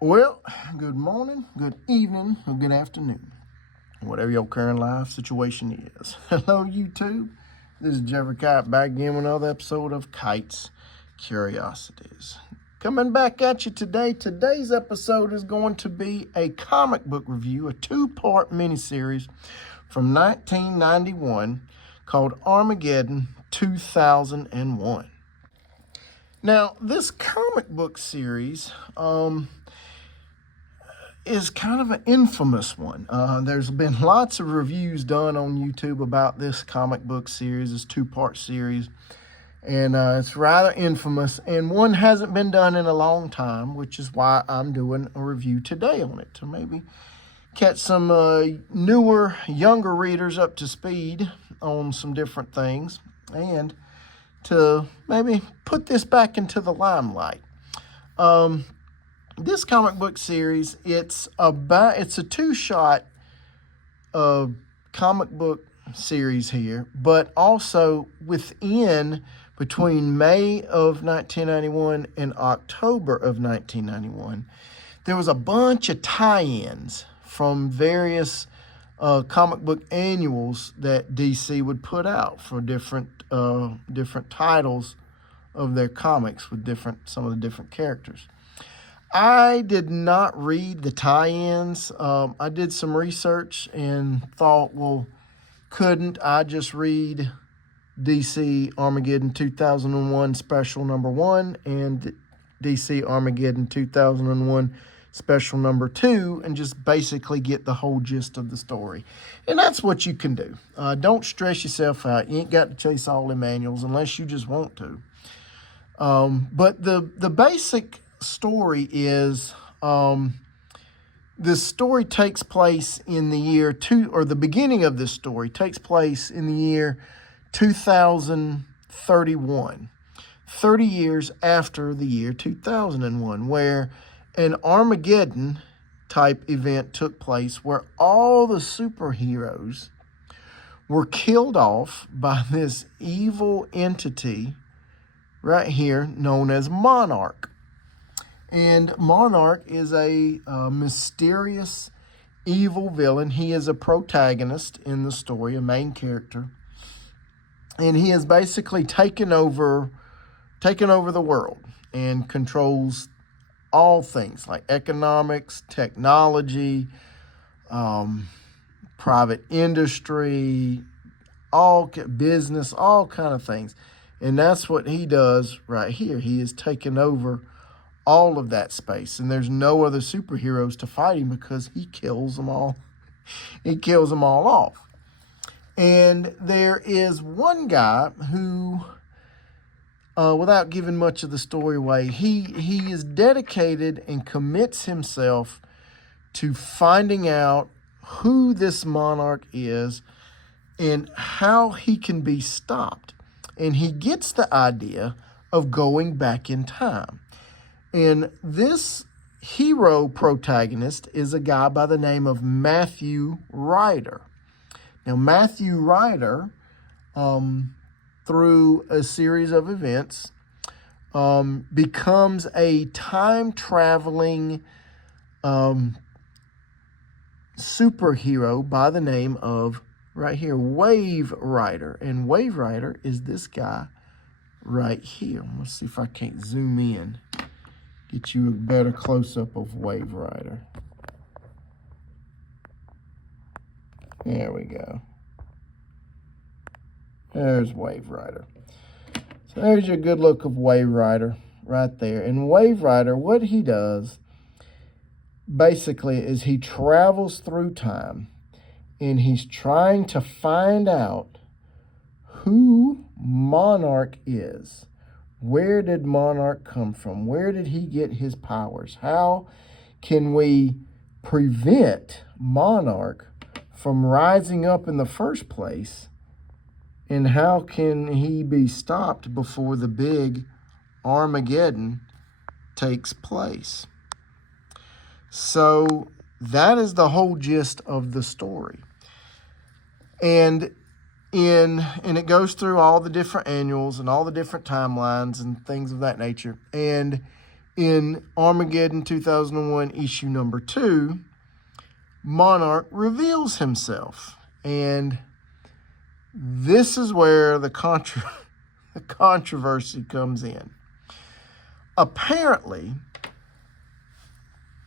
Well, good morning, good evening, or good afternoon, whatever your current life situation is. Hello, YouTube. This is Jeffrey Kite back again with another episode of Kite's Curiosities. Coming back at you today. Today's episode is going to be a comic book review, a two-part miniseries from 1991 called Armageddon 2001. Now, this comic book series, is kind of an infamous one. There's been lots of reviews done on YouTube about this comic book series, this two-part series, and it's rather infamous, and one hasn't been done in a long time, which is why I'm doing a review today on it, to maybe catch some newer, younger readers up to speed on some different things, and to maybe put this back into the limelight. This comic book series, it's a two-shot comic book series here, but also between May of 1991 and October of 1991, there was a bunch of tie-ins from various comic book annuals that DC would put out for different titles of their comics with some of the different characters. I did not read the tie-ins. I did some research and thought, well, couldn't I just read DC Armageddon 2001 Special Number 1 and DC Armageddon 2001 Special Number 2 and just basically get the whole gist of the story? And that's what you can do. Don't stress yourself out. You ain't got to chase all the manuals unless you just want to. But the basic story is this story takes place in the year the beginning of this story takes place in the year 2031, 30 years after the year 2001, where an Armageddon type event took place where all the superheroes were killed off by this evil entity right here known as Monarch. And Monarch is a mysterious, evil villain. He is a protagonist in the story, a main character. And he has basically taken over the world and controls all things like economics, technology, private industry, business, all kind of things. And that's what he does right here. He is taking over all of that space, and there's no other superheroes to fight him because he kills them all. He kills them all off. And there is one guy who, without giving much of the story away, he is dedicated and commits himself to finding out who this Monarch is and how he can be stopped. And he gets the idea of going back in time. And this hero protagonist is a guy by the name of Matthew Ryder. Now, Matthew Ryder, through a series of events, becomes a time-traveling superhero by the name of, right here, Wave Rider. And Wave Rider is this guy right here. Let's see if I can't zoom in. Get you a better close-up of Wave Rider. There we go. There's Wave Rider. So there's your good look of Wave Rider right there. And Wave Rider, what he does basically is he travels through time and he's trying to find out who Monarch is. Where did Monarch come from? Where did he get his powers? How can we prevent Monarch from rising up in the first place? And how can he be stopped before the big Armageddon takes place? So that is the whole gist of the story. And it goes through all the different annuals and all the different timelines and things of that nature. And in Armageddon 2001 issue number 2, Monarch reveals himself. And this is where the controversy comes in. Apparently,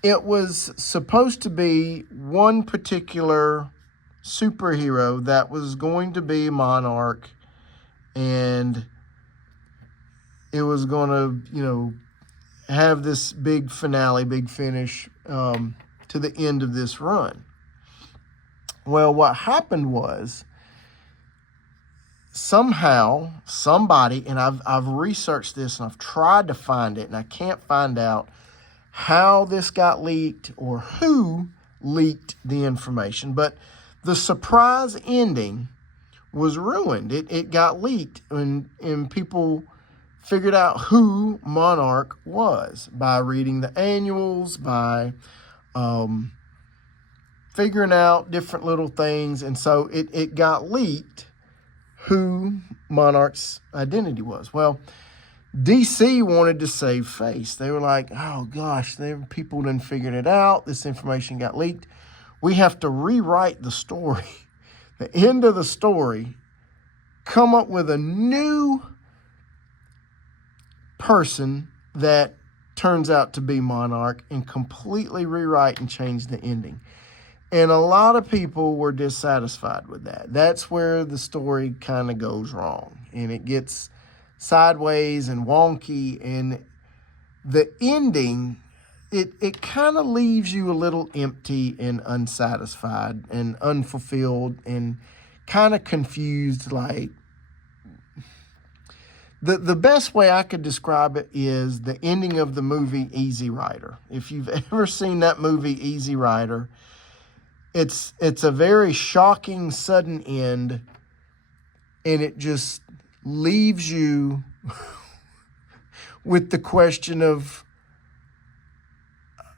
it was supposed to be one particular superhero that was going to be Monarch, and it was going to, have this big finale, big finish to the end of this run. Well, what happened was somehow somebody, and I've researched this and I've tried to find it, and I can't find out how this got leaked or who leaked the information, but the surprise ending was ruined. It got leaked, and people figured out who Monarch was by reading the annuals, by figuring out different little things. And so it got leaked who Monarch's identity was. Well, DC wanted to save face. They were like, oh gosh, people done figured it out. This information got leaked. We have to rewrite the story, the end of the story, come up with a new person that turns out to be Monarch, and completely rewrite and change the ending. And a lot of people were dissatisfied with that. That's where the story kind of goes wrong, and it gets sideways and wonky, and the ending, it kind of leaves you a little empty and unsatisfied and unfulfilled and kind of confused. Like, the best way I could describe it is the ending of the movie Easy Rider. If you've ever seen that movie Easy Rider, it's a very shocking sudden end, and it just leaves you with the question of,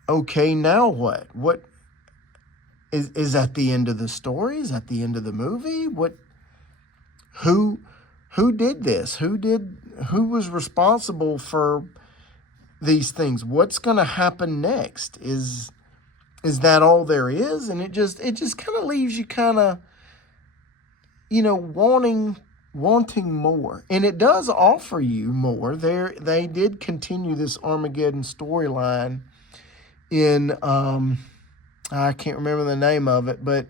okay, now what? What is that the end of the story? Is that the end of the movie? Who did this? Who was responsible for these things? What's going to happen next? Is that all there is? And it just kind of leaves you kind of, wanting more. And it does offer you more. They did continue this Armageddon storyline in, I can't remember the name of it, but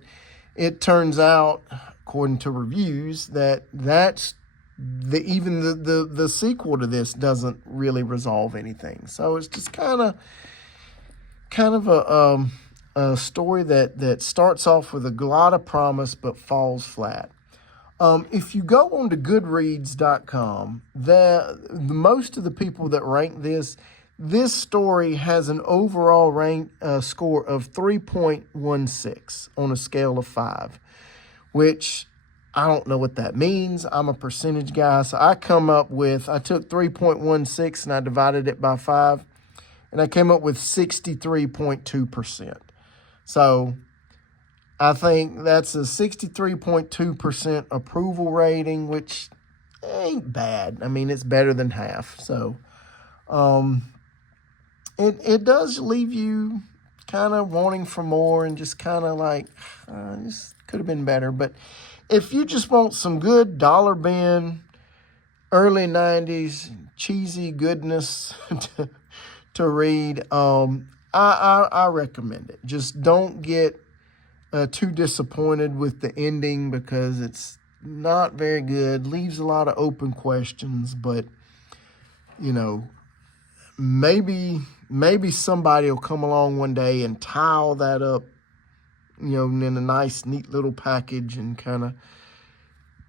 it turns out, according to reviews, that's even the sequel to this doesn't really resolve anything. So it's just kind of a story that starts off with a lot of promise but falls flat. If you go on to Goodreads.com, most of the people that rank this story has an overall rank score of 3.16 on a scale of 5, which I don't know what that means. I'm a percentage guy, so I took 3.16 and I divided it by 5, and I came up with 63.2%. So I think that's a 63.2% approval rating, which ain't bad. I mean, it's better than half. So it does leave you kind of wanting for more, and just kind of like, this could have been better. But if you just want some good dollar bin, early 90s cheesy goodness to read, I recommend it. Just don't get too disappointed with the ending, because it's not very good. Leaves a lot of open questions, but maybe somebody will come along one day and tie all that up, in a nice, neat little package, and kind of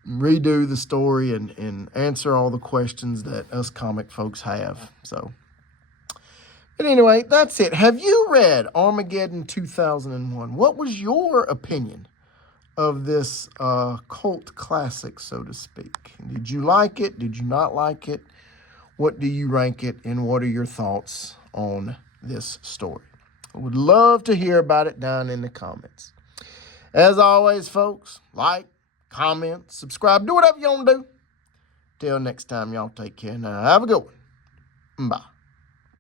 redo the story and answer all the questions that us comic folks have. So, but anyway, that's it. Have you read Armageddon 2001? What was your opinion of this cult classic, so to speak? Did you like it? Did you not like it? What do you rank it, and what are your thoughts on this story? I would love to hear about it down in the comments. As always, folks, like, comment, subscribe, do whatever you want to do. Till next time, y'all take care now. Have a good one. Bye.